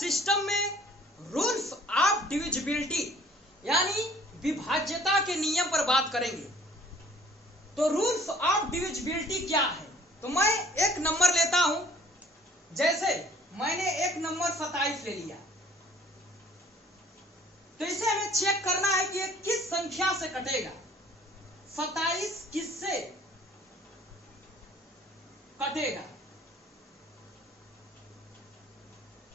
System में rules of divisibility यानी विभाज्यता के नियम पर बात करेंगे। तो रूल्स ऑफ डिविजिबिलिटी क्या है? तो मैं एक नंबर लेता हूं, जैसे मैंने एक नंबर 27 ले लिया, तो इसे हमें चेक करना है कि ये किस संख्या से कटेगा। 27 किससे कटेगा?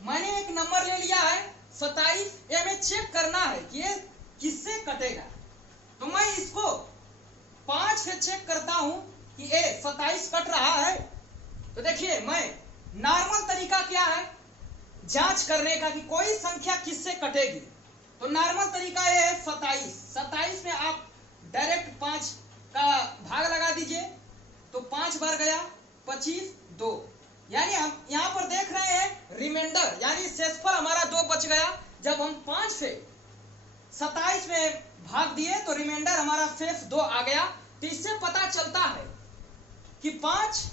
मैंने एक नंबर ले लिया है 27, ये हमें चेक करना है कि ये किससे कटेगा। तो मैं इसको 5 से चेक करता हूं कि ये 27 कट रहा है। तो देखिए, मैं नॉर्मल तरीका क्या है जांच करने का कि कोई संख्या किससे कटेगी। तो नॉर्मल तरीका ये है 27 में आप डायरेक्ट 5 का भाग लगा दीजिए, तो 5 बार गया 25 2, यानी हम यहां पर देख रहे हैं रिमाइंडर यानी शेषफल हमारा 2 बच गया। जब हम 5 से 27 में भाग दिए तो रिमाइंडर हमारा शेष 2 आ गया। तो इससे पता चलता है कि 5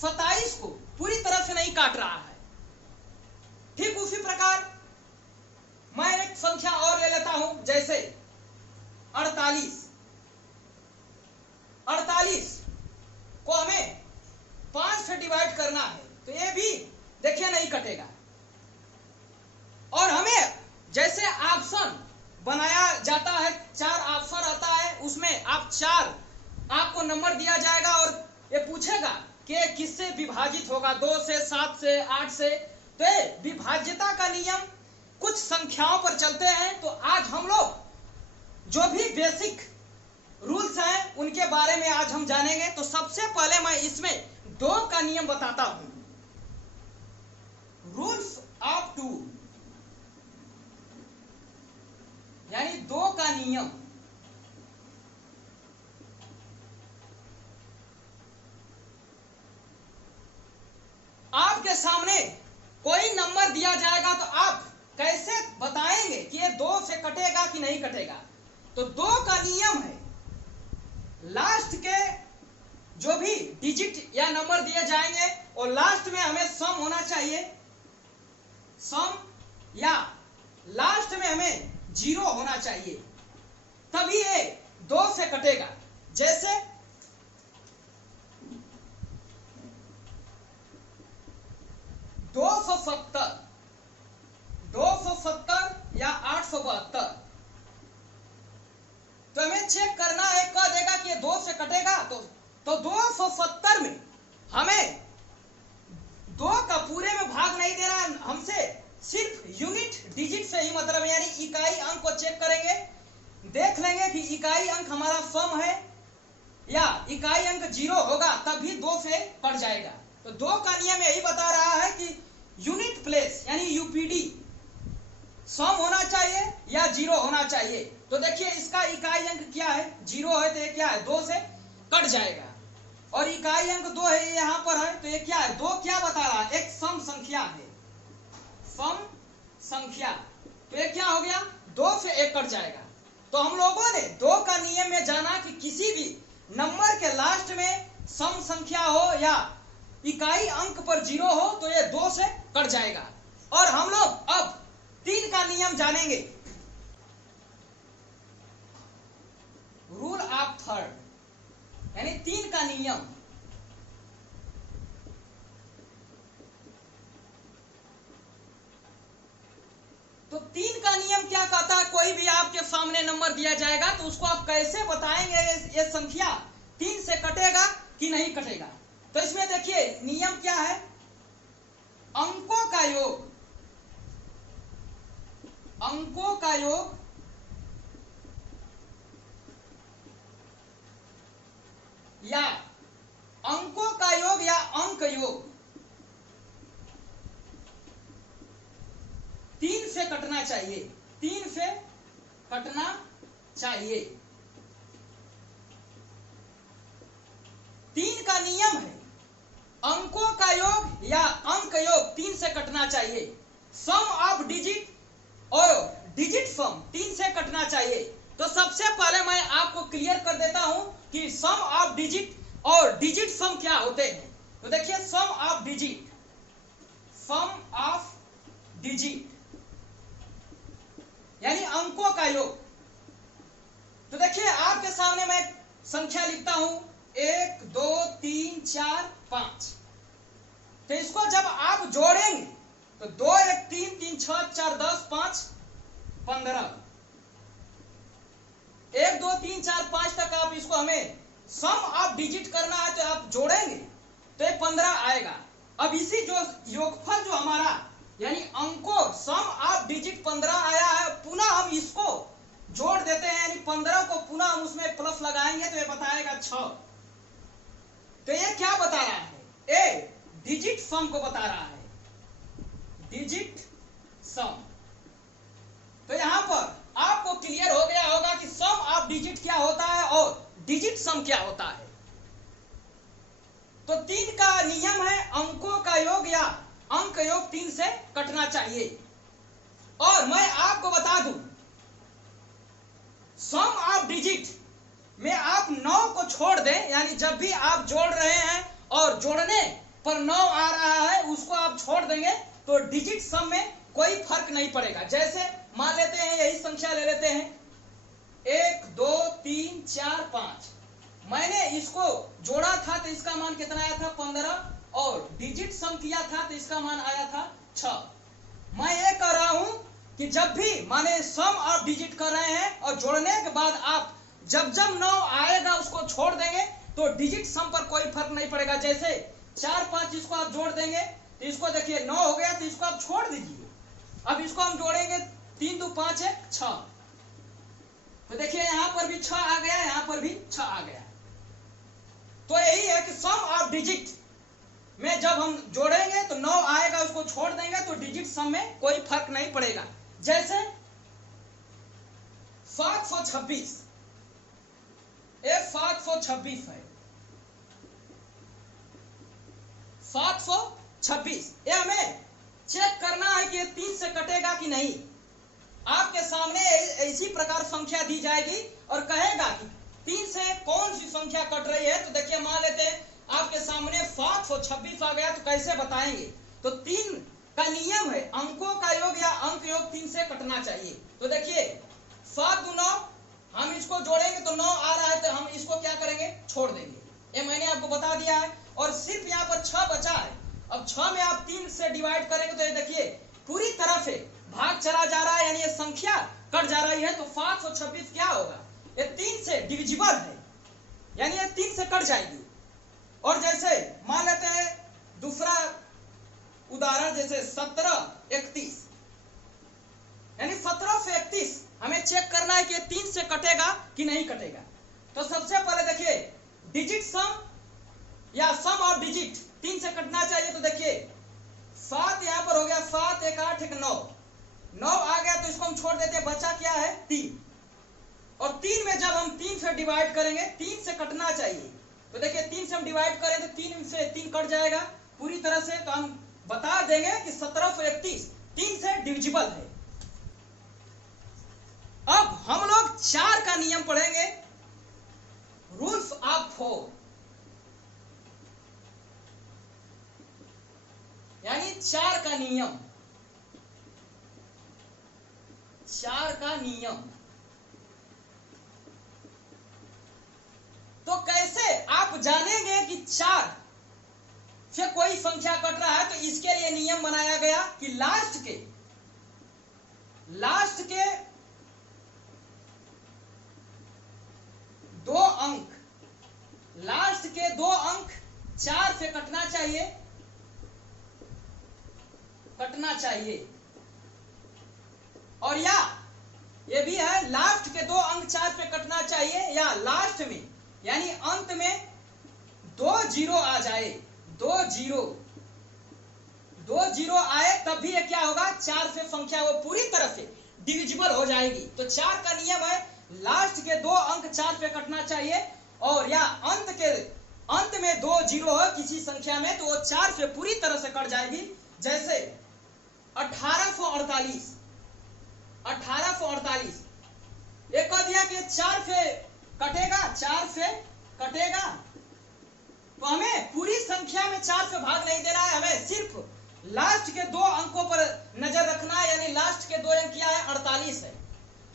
27 को पूरी तरह से नहीं काट रहा है। ठीक उसी प्रकार मैं एक संख्या और ले लेता हूं, जैसे 48 को हमें 5 से डिवाइड करना है, तो ये भी देखिए नहीं कटेगा। और हमें जैसे ऑप्शन बनाया जाता है, 4 ऑप्शन आता है, उसमें आप 4 आपको नंबर दिया जाएगा और ये पूछेगा कि किससे विभाजित होगा, 2 से 7 से 8 से। तो ये विभाज्यता का नियम कुछ संख्याओं पर चलते हैं। तो आज हम लोग जो भी बेसिक रूल्स हैं उनके बारे में आज हम जानेंगे। तो सबसे पहले मैं इसमें 2 का नियम बताता हूं, रूल्स ऑफ 2 यानी 2 का नियम। आपके सामने कोई नंबर दिया जाएगा तो आप कैसे बताएंगे कि ये 2 से कटेगा कि नहीं कटेगा? तो 2 का नियम है, लास्ट के जो भी डिजिट या नंबर दिए जाएंगे और लास्ट में हमें सम होना चाहिए, सम, या लास्ट में हमें 0 होना चाहिए, तभी ये 2 से कटेगा। जैसे 270 या 872, तो हमें चेक करना है, कह देगा कि ये 2 से कटेगा। तो 270 में हमें 2 का पूरे में भाग नहीं दे रहा है, हमसे सिर्फ यूनिट डिजिट से ही मतलब है, यानी इकाई अंक को चेक करेंगे, देख लेंगे कि इकाई अंक हमारा सम है या इकाई अंक 0 होगा, तभी 2 से कट जाएगा। तो 2 का नियम यही बता रहा है कि यूनिट प्लेस यानी यूपीडी सम होना चाहिए या 0 होना चाहिए। तो देखिए, इसका इकाई अंक क्या है, 0 है, तो ये क्या है, 2 से कट जाएगा। और इकाई अंक 2 है, ये यहां पर है, तो ये क्या है, 2 क्या बता रहा है, एक सम संख्या है, सम संख्या। तो ये क्या हो गया, 2 से 1 कट जाएगा। तो हम लोगों ने 2 का नियम में जाना कि किसी भी नंबर के लास्ट में सम संख्या हो या इकाई अंक पर 0 हो तो ये 2 से कट जाएगा। और हम लोग अब 3 का नियम जानेंगे, रूल ऑफ थर्ड यानी 3 का नियम। तो 3 का नियम क्या कहता है, कोई भी आपके सामने नंबर दिया जाएगा तो उसको आप कैसे बताएंगे ये संख्या 3 से कटेगा कि नहीं कटेगा। तो इसमें देखिए नियम क्या है, अंकों का योग, अंकों का योग या अंकों का योग या अंक योग 3 से कटना चाहिए, 3 से कटना चाहिए। 3 का नियम है, अंकों का योग या अंक योग 3 से कटना चाहिए, सम ऑफ डिजिट और डिजिट सम 3 से कटना चाहिए। तो सबसे पहले मैं आपको क्लियर कर देता हूं कि सम ऑफ डिजिट और डिजिट सम क्या होते हैं। तो देखिए, सम ऑफ डिजिट यानी अंकों का योग। तो देखिए आपके सामने मैं संख्या लिखता हूं 1 2 3 4 5। तो इसको जब आप जोड़ेंगे तो 2 1 3 3 6 4 10 5 15। 1 2 3 4 5 तक आप इसको हमें सम ऑफ डिजिट करना है, तो आप जोड़ेंगे तो ये 15 आएगा। अब इसी जो योगफल जो हमारा यानी अंकों सम ऑफ डिजिट 15 आया है, पुनः हम इसको जोड़ देते हैं, यानी 15 को पुनः हम उसमें प्लस लगाएंगे तो ये बताएगा 6। तो ये क्या बता रहा है? ए डिजिट सम को बता रहा है, डिजिट सम। तो यहां पर आपको क्लियर हो गया होगा कि सम ऑफ डिजिट क्या होता है और डिजिट सम क्या होता है। तो 3 का नियम है अंकों का योग या अंक योग 3 से कटना चाहिए। और मैं आपको बता दूं सम ऑफ डिजिट में आप 9 को छोड़ दें, यानी जब भी आप जोड़ रहे हैं और जोड़ने पर 9 आ रहा है उसको आप छोड़ देंगे तो डिजिट सम में कोई फर्क नहीं पड़ेगा। जैसे मान लेते हैं यही संख्या ले लेते हैं 1 2 3 4 5। मैंने इसको जोड़ा था तो इसका मान कितना आया था 15 और डिजिट सम किया था तो इसका मान आया था 6। मैं ये कह रहा हूं कि जब भी माने सम ऑफ डिजिट कर रहे हैं और जोड़ने के बाद आप जब जब 9 आएगा उसको छोड़ देंगे तो डिजिट सम पर कोई फर्क नहीं पड़ेगा। जैसे 4 5 इसको आप जोड़ देंगे तो इसको देखिए 9 हो गया तो इसको आप छोड़ दीजिए। अब इसको हम जोड़ेंगे 3 2 5 1 6। तो देखिए यहां पर भी 6 आ गया, यहां पर भी 6 आ गया। तो यही है कि सम ऑफ डिजिट में जब हम जोड़ेंगे तो 9 आएगा उसको छोड़ देंगे तो डिजिट सम में कोई फर्क नहीं पड़ेगा। जैसे 726 ये 726 है, 726 ये हमें चेक करना है कि ये 3 से कटेगा कि नहीं। आपके सामने इसी प्रकार संख्या दी जाएगी और कहेगा कि 3 से कौन सी संख्या कट रही है। तो देखिए मान लेते हैं आपके सामने 726 आ गया तो कैसे बताएंगे। तो 3 का नियम है अंकों का योग या अंक योग 3 से कटना चाहिए। तो देखिए 7 2 9 हम इसको जोड़ेंगे तो 9 आ रहा है तो हम इसको क्या करेंगे छोड़ देंगे। ये मैंने आपको बता दिया है और सिर्फ यहाँ पर 6 बचा है। अब 6 में आप 3 से डिवाइड करेंगे तो ये देखिए पूरी तरह से भाग चला जा रहा है, यानी ये संख्या कट जा रही है। तो 726 क्या होगा, ये 3 से डिविजिबल है, यानी ये 3 से कट जाएगी। और जैसे मान लेते हैं दूसरा उदाहरण जैसे 1731, यानी 1731 हमें चेक करना है कि 3 से कटेगा कि नहीं कटेगा। तो सबसे पहले देखिए डिजिट सम या सम ऑफ डिजिट 3 से कटना चाहिए। तो देखिए 7 यहां पर हो गया, 7 1 8 1 9, 9 आ गया तो इसको हम छोड़ देते हैं, बचा क्या है 3। और 3 में जब हम 3 से डिवाइड करेंगे 3 से कटना चाहिए। तो देखिए 3 से हम डिवाइड करें तो 3 से 3 कट जाएगा पूरी तरह से। तो हम बता देंगे कि 1731 3 से डिविजिबल है। अब हम लोग 4 का नियम पढ़ेंगे, रूल्स ऑफ 4, यानी 4 का नियम, 4 का नियम। तो कैसे आप जानेंगे कि 4 से कोई संख्या कट रहा है। तो इसके लिए नियम बनाया गया कि लास्ट के 2 अंक, लास्ट के 2 अंक 4 से कटना चाहिए। और या ये भी है लास्ट के 2 अंक 4 पे कटना चाहिए या लास्ट में यानी अंत में 2 जीरो आ जाए, 2 जीरो आए तब भी ये क्या होगा 4 से संख्या वो पूरी तरह से डिविजिबल हो जाएगी। तो 4 का नियम है लास्ट के 2 अंक 4 पे कटना चाहिए और या अंत में 2 जीरो हो किसी संख्या में तो वो 4 से पूरी तरह से कट जाएगी। जैसे 1848 ये कह दिया कि 4 से कटेगा तो हमें पूरी संख्या में 4 से भाग नहीं देना है, हमें सिर्फ लास्ट के 2 अंकों पर नजर नजर रखना है, यानी लास्ट के 2 अंक क्या है 48 है।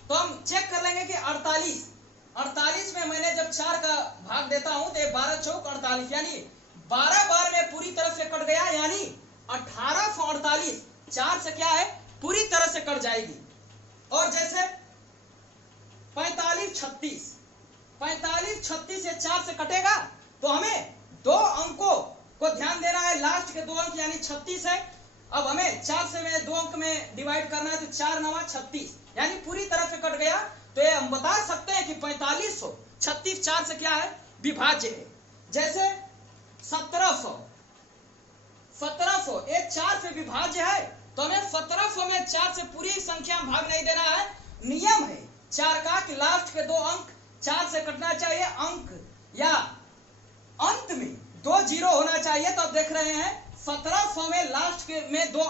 तो हम चेक कर लेंगे कि 48 में मैंने जब 4 का भाग देता हूं तो 12 चौक 48, यानी 12 बार में पूरी तरह से कट गया, यानी 1848 4 से क्या है पूरी तरह से कट जाएगी। और जैसे 45 36 ये 4 से कटेगा, तो हमें 2 अंकों को ध्यान देना है, लास्ट के 2 अंक यानी 36 है। अब हमें 4 से में 2 अंक में डिवाइड करना है, तो 4 9 36 यानी पूरी तरह से कट गया। तो ये हम बता सकते हैं कि 4536 4 से क्या है विभाज्य है। जैसे 1700 ये 4 से विभाज्य है, तो हमें 1700 में 4 से पूरी संख्या में भाग नहीं देना है। नियम है 4 का कि लास्ट के 2 अंक 4 से कटना चाहिए, अंक या अंत में 2 जीरो होना चाहिए। तो आप देख रहे हैं 1700 में लास्ट के में 2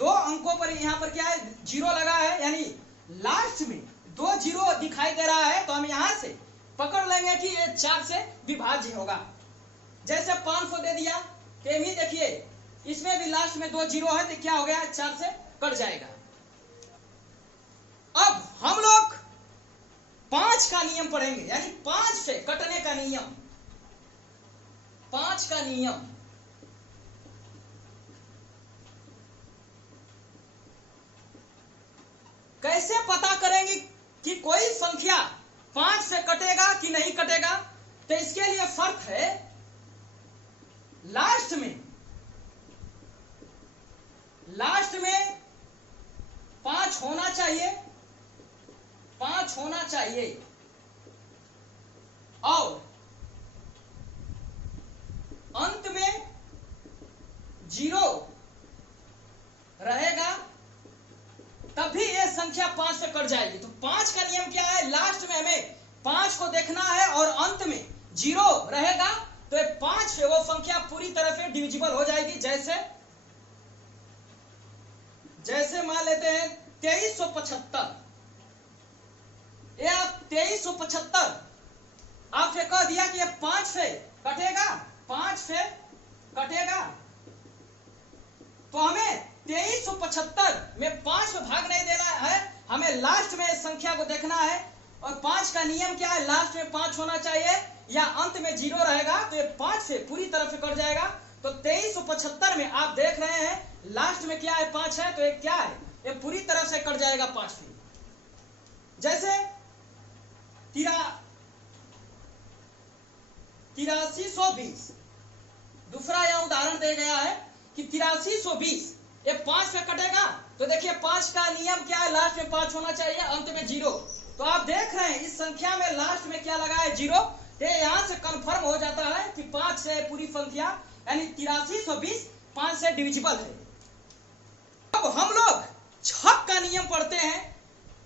अंकों पर यहाँ पर क्या है जीरो लगा है, यानी लास्ट में 2 जीरो दिखाई दे रहा है। तो हम यहाँ से पकड़ लेंगे कि ये 4 से विभाज्य होगा। जैसे 500 दे दिया, तो ये भी देखिए इसमें भी लास्ट में 2 जीरो है, तो क्या हो गया 4 से कट जाएगा। अब हम लोग 5 का नियम पढ़ेंगे, यानी 5 से कटने का नियम। 5 का नियम कैसे पता करेंगे कि कोई संख्या 5 से कटेगा कि नहीं कटेगा? तो इसके लिए शर्त है लास्ट में 5 होना चाहिए, 5 होना चाहिए, और अंत में 0 रहेगा, तभी ये संख्या 5 से कट जाएगी। तो 5 का नियम क्या है, लास्ट में हमें 5 को देखना है और अंत में 0 रहेगा, तो ये 5 से वो संख्या पूरी तरह से डिविजिबल हो जाएगी। जैसे मान लेते हैं 2375, ये 2375 आपसे कह दिया कि ये 5 से कटेगा, 5 से कटेगा, तो हमें 2375 में 5 में भाग नहीं देना है, हमें लास्ट में संख्या को देखना है। और 5 का नियम क्या है, लास्ट में 5 होना चाहिए या अंत में 0 रहेगा, तो ये 5 से पूरी तरह से कट जाएगा। तो 2375 में आप देख रहे हैं लास्ट में क्या है 5 है, तो ये क्या है ये पूरी तरह से कट जाएगा 5 से। जैसे 8320 दूसरा यह उदाहरण दे गया है कि 8320 ये 5 से कटेगा, तो देखिए 5 का नियम क्या है, लास्ट में 5 होना चाहिए, अंत में 0। तो आप देख रहे हैं इस संख्या में लास्ट में क्या लगा है 0, तो यहां से कंफर्म हो जाता है कि 5 से पूरी संख्या यानी 8320 5 से डिविजिबल है। अब हम लोग छक का नियम पढ़ते हैं,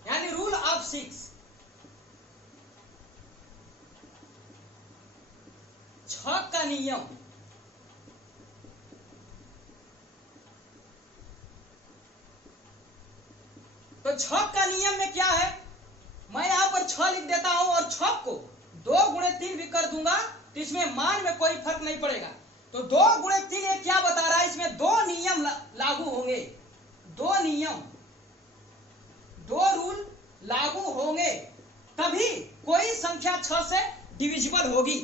यानी रूल ऑफ 6। छक का नियम, तो छक का नियम में क्या है, मैं यहां पर 6 लिख देता हूं और छक को 2 गुणे 3 भी कर दूंगा, तो इसमें मान में कोई फर्क नहीं पड़ेगा। तो 2 गुणे 3 ये क्या बता रहा है, इसमें 2 नियम लागू होंगे, 2 नियम 2 रूल लागू होंगे, तभी कोई संख्या 6 से डिविजिबल होगी।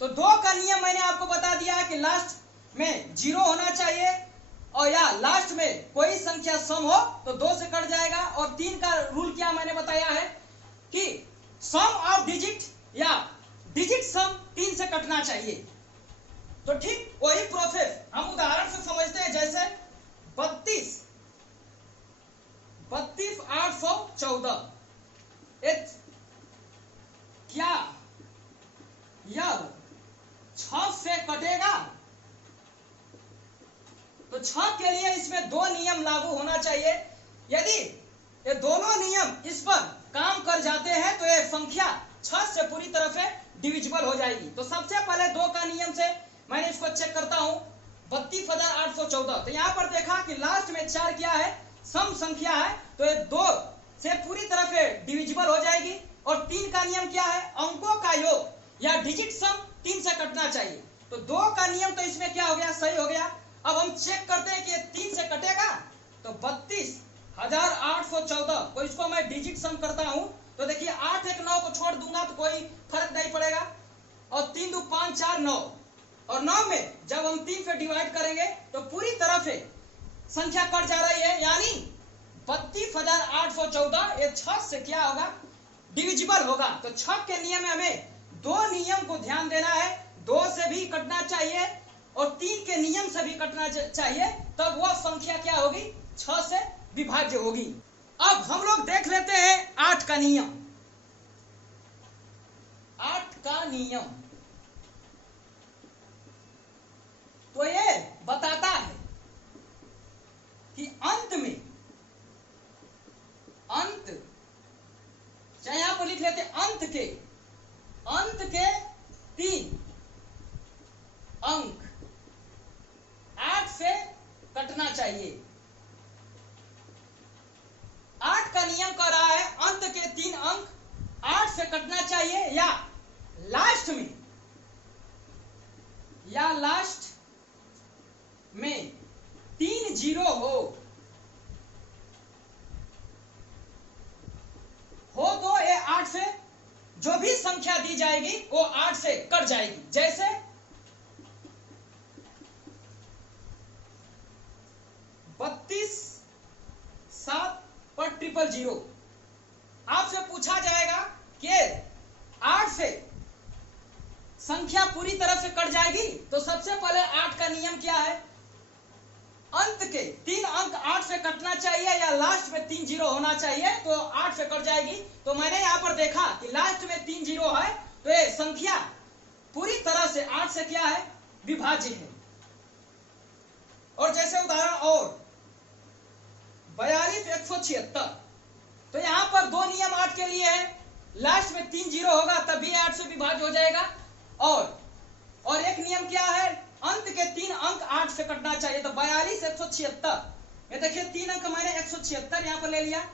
तो 2 का नियम मैंने आपको बता दिया है कि लास्ट में 0 होना चाहिए, और या लास्ट में कोई संख्या सम हो तो 2 से कट जाएगा। और 3 का रूल क्या मैंने बताया है कि सम ऑफ डिजिट या डिजिट सम 3 से कटना चाहिए। तो ठीक वही प्रोसेस हम उदाहरण से समझते हैं। जैसे 32,814 क्या यह 6 से कटेगा? तो 6 के लिए इसमें 2 नियम लागू होना चाहिए। यदि ये दोनों नियम इस पर काम कर जाते हैं तो ये संख्या 6 से पूरी तरह से डिविजिबल हो जाएगी। तो सबसे पहले 2 का नियम से मैंने इसको चेक करता हूं, 32,814। तो यहां पर देखा कि लास्ट में 4 क्या है, सम संख्या है, तो ये 2 से पूरी तरह से डिविजिबल हो जाएगी। और 3 का नियम क्या है, अंकों का योग या डिजिट सम 3 से कटना चाहिए। तो 2 का नियम तो इसमें क्या हो गया, सही हो गया। अब हम चेक करते हैं कि ये 3 से कटेगा, तो करता हूं तो देखिए 8 1 9 को छोड़ दूंगा तो कोई फर्क नहीं पड़ेगा, और 3 2 5 4 9, और 9 में जब हम 3 से डिवाइड करेंगे तो पूरी तरह से संख्या कट जा रही है, यानी 32,814 ये 6 से क्या होगा, डिविजिबल होगा। तो 6 के नियम में हमें दो नियम को ध्यान देना है, 2 से भी कटना चाहिए और 3 के नियम से भी कटना चाहिए, तब वह संख्या क्या होगी, 6 से विभाज्य होगी। अब हम लोग देख लेते हैं 8 का नियम। 8 का नियम तो ये बताता है कि अंत चाहे यहां पर लिख लेते अंत के 3 अंक 8 से कटना चाहिए। 8 का नियम कह रहा है अंत के 3 अंक 8 से कटना चाहिए, या लास्ट में 3 जीरो हो तो ये 8 से जो भी संख्या दी जाएगी वो 8 से कट जाएगी। जैसे 32 7 पर 000 आपसे पूछा जाएगा कि 8 से संख्या पूरी तरह से कट जाएगी, तो सबसे पहले 8 का नियम क्या है, अंत के 3 अंक 8 से कटना चाहिए या लास्ट में 3 जीरो होना चाहिए, तो 8 से कट जाएगी। तो मैंने यहां पर देखा कि लास्ट में 3 जीरो है, तो ये संख्या पूरी तरह से 8 से क्या है, विभाज्य है। और जैसे उदाहरण और 42 176, तो यहां पर दो नियम 8 के लिए है, लास्ट में 3 जीरो होगा तभी 8 से विभाज्य हो जाएगा, और एक नियम क्या है, अंत के 3 अंक 8 से कटना चाहिए। तो 42 176 ये देखिए 3 अंक मैंने 176 यहां पर ले लिया,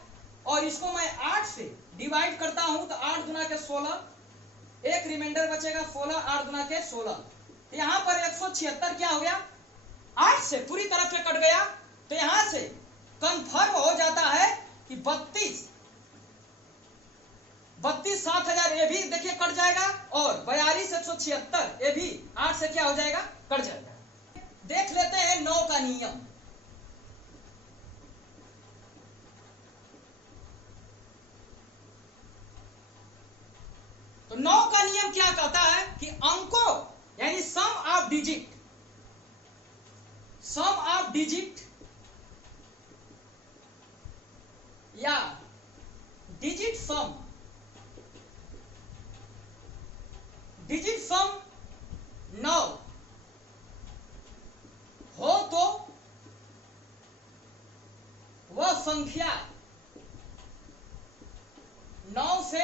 और इसको मैं 8 से डिवाइड करता हूं तो 8 गुना के 16, एक रिमाइंडर बचेगा 16, 8 गुना के 16, यहां पर 176 क्या हो गया, 8 से पूरी तरह से कट गया। तो यहां से कंफर्म हो जाता है कि 32 7,000 ये भी देखिए कट जाएगा, और 42 176 ये भी 8 से क्या हो जाएगा, कट जाएगा। देख लेते हैं 9 का नियम। तो 9 का नियम क्या कहता है कि अंकों यानी सम ऑफ डिजिट या डिजिट सम 9 हो तो वह संख्या 9 से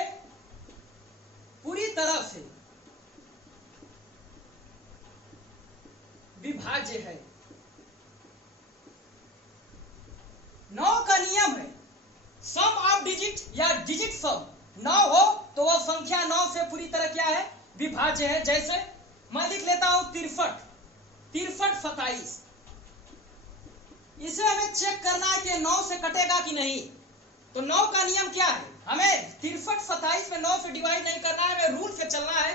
पूरी तरह से विभाज्य है। 9 का नियम है सम ऑफ डिजिट या डिजिट सम 9 हो तो वह संख्या 9 से पूरी तरह क्या है, विभाज्य है। जैसे मैं लिख लेता हूं 63 27, इसे हमें चेक करना है कि 9 से कटेगा कि नहीं। तो 9 का नियम क्या है, हमें 63 27 में 9 से डिवाइड नहीं करना है, हमें रूल से चलना है।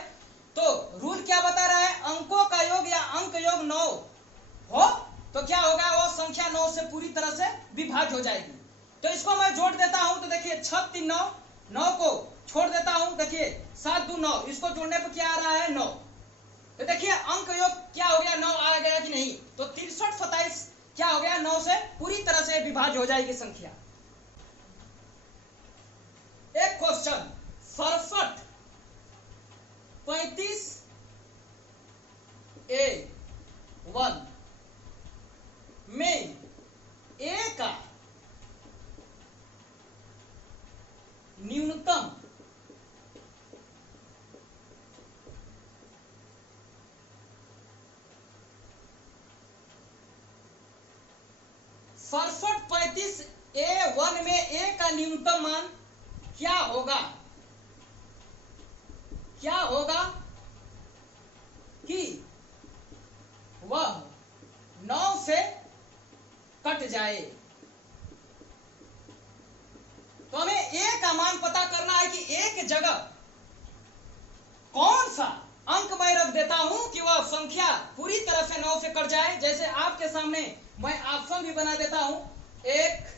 तो रूल क्या बता रहा है, अंकों का योग या अंक योग 9 हो तो क्या होगा, वो संख्या 9 से पूरी तरह से विभाज्य हो जाएगी। तो इसको मैं जोड़ देता हूं तो देखिए 6 3 9, 9 को छोड़ देता हूं, देखिए 7 2 9, इसको जोड़ने पर क्या आ रहा है 9। तो देखिए अंक योग क्या हो गया, 9 आ गया कि नहीं। तो 63 27 क्या हो गया, 9 से पूरी तरह से विभाज्य हो जाएगी संख्या। एक क्वेश्चन 67 35 A1 में A का न्यूनतम सरसठ 35 A1 में A का न्यूनतम मान क्या होगा, कि वह 9 से कट जाए। तो हमें A का मान पता करना है कि एक जगह कौन सा अंक मैं रख देता हूं कि वह संख्या पूरी तरह से 9 से कट जाए। जैसे आपके सामने मैं ऑप्शन भी बना देता हूं, 1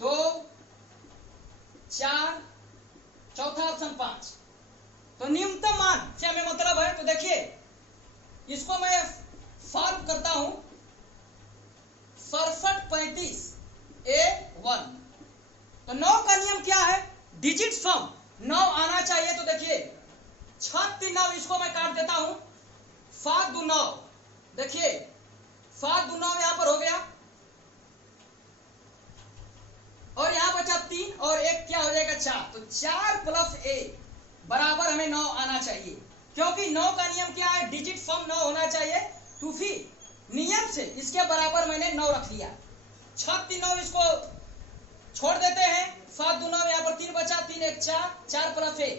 2 4, चौथा ऑप्शन 5। तो न्यूनतम मान से हमें मतलब है। तो देखिए इसको मैं सॉल्व करता हूं, 6735 A1। तो 9 का नियम क्या है? डिजिट सम 9 आना चाहिए। तो देखिए 6 3 9, इसको मैं काट देता हूं, 7 2 9। देखिए 7 2 9 यहां पर हो गया, और यहां बचा 3 और 1 क्या हो जाएगा 4। तो 4 प्लस A बराबर हमें 9 आना चाहिए, क्योंकि 9 का नियम क्या है? डिजिट सम 9 होना चाहिए। तो फिर नियम से इसके बराबर मैंने 9 रख लिया। 6 3 9 इसको छोड़ देते हैं, 7 2 9 यहां पर 3 बचा, 3 1 4, 4 प्लस A।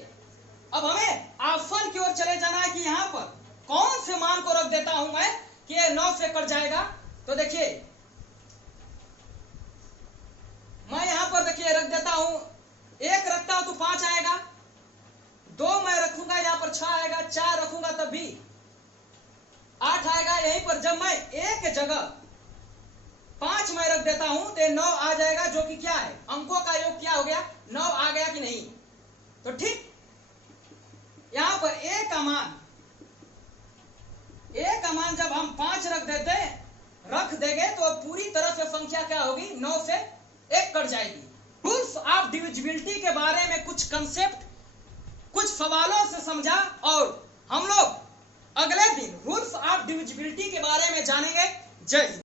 अब हमें ऑप्शन की ओर चले जाना है कि यहां पर कौन से मान को रख देता हूं मैं कि ये 9 से कट जाएगा। तो देखिए मैं यहां पर देखिए रख देता हूं, 1 रखता हूं तो 5 आएगा, 2 मैं रखूंगा यहां पर 6 आएगा, 4 रखूंगा तब भी 8 आएगा। यहीं पर जब मैं एक जगह 5 मैं रख देता हूं तो 9 आ जाएगा, जो कि क्या है? अंकों का योग क्या हो गया? 9 आ गया कि नहीं? तो ठीक यहां पर A का मान जब हम 5 रख देंगे तो पूरी तरह से संख्या क्या होगी? 9 से 1 कट जाएगी। रूल्स ऑफ डिविजिबिलिटी के बारे में कुछ कंसेप्ट कुछ सवालों से समझा, और हम लोग अगले दिन रूल्स ऑफ डिविजिबिलिटी के बारे में जानेंगे। जय हिंद।